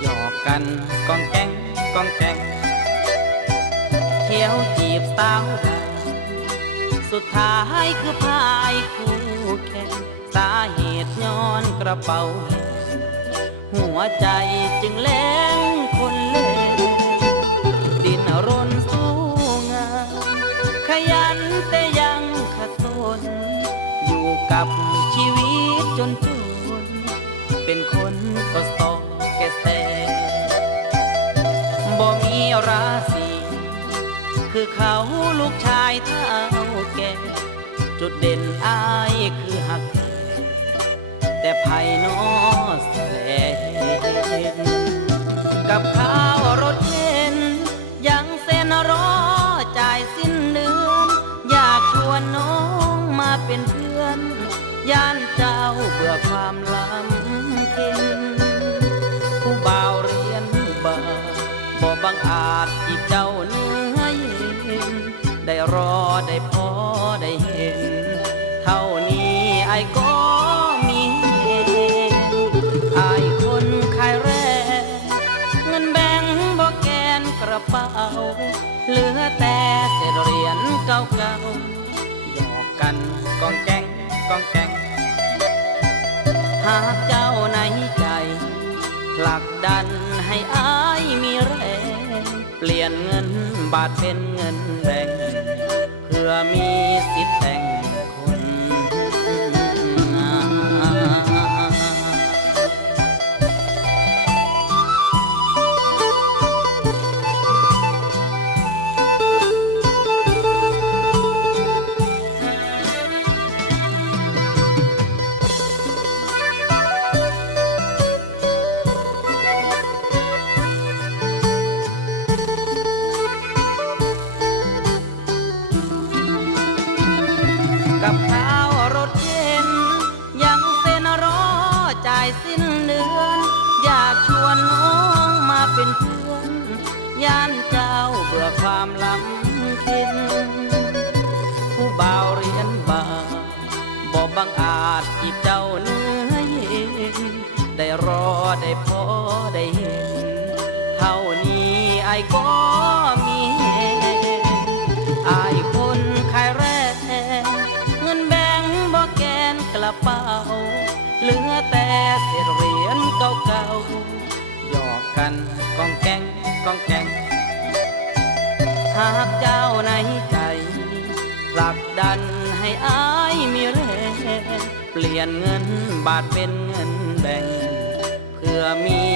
หยอกกันกองแกงกองแกงเที่ยวจีบสาวใดสุดท้ายคือพายคู่แข่งสาเหตุย้อนกระเป๋าหัวใจจึงแล้งคนเล่ดินรนสู้งานขยันแต่ยังขัดสนอยู่กับชีวิตจนเป็นคนก็สอแก่แต่บ่มีราศีคือเขาลูกชายเท่าแก่จุดเด่นอายคือหักแต่ภายนอกแสนกับข้าวรถเข็นยังเส้นรอจ่ายสิ้นเดือนอยากชวนน้องมาเป็นเพื่อนย่านเจ้าเบื่อความลำเค็นผู้บ่าวเรียนบ่บ่บังอาจจีบเจ้าเนื้อเย็นได้รอได้พอได้เห็นเท่านี้ไอ้ก็มีไอ้คนขายแร่เงินแบ่งบ่แกนกระเป๋าเหลือแต่เศษเหรียญเก่าๆหยอกกันกองแกงกองแกงหากเจ้าในใจผลักดันให้อายมีแรงเปลี่ยนเงินบาทเป็นเงินแบ่งเพื่อมีสิทธิ์แต่งคนงามกับข้าวรถเข็นยังเส้นรอจ่ายสิ้นเดือนอยากชวนน้องมาเป็นเพื่อนย่านเจ้าเบื่อความลำเค็นผู้บ่าวเรียนบ่าบ่บังอาจจีบเจ้าเนื้อเย็นได้รอได้พอได้เห็นเท่านี้ไอ้ก็มีไอ้คนขายแร่เงินแบ่งบ่แกนกระเป๋าเหลือแต่เศษเหรียญเก่าๆหยอกกันกองแกงกองแกงหากเจ้าในใจผลักดันให้อายมีแรงเปลี่ยนเงินบาทเป็นเงินแบ่งเพื่อมี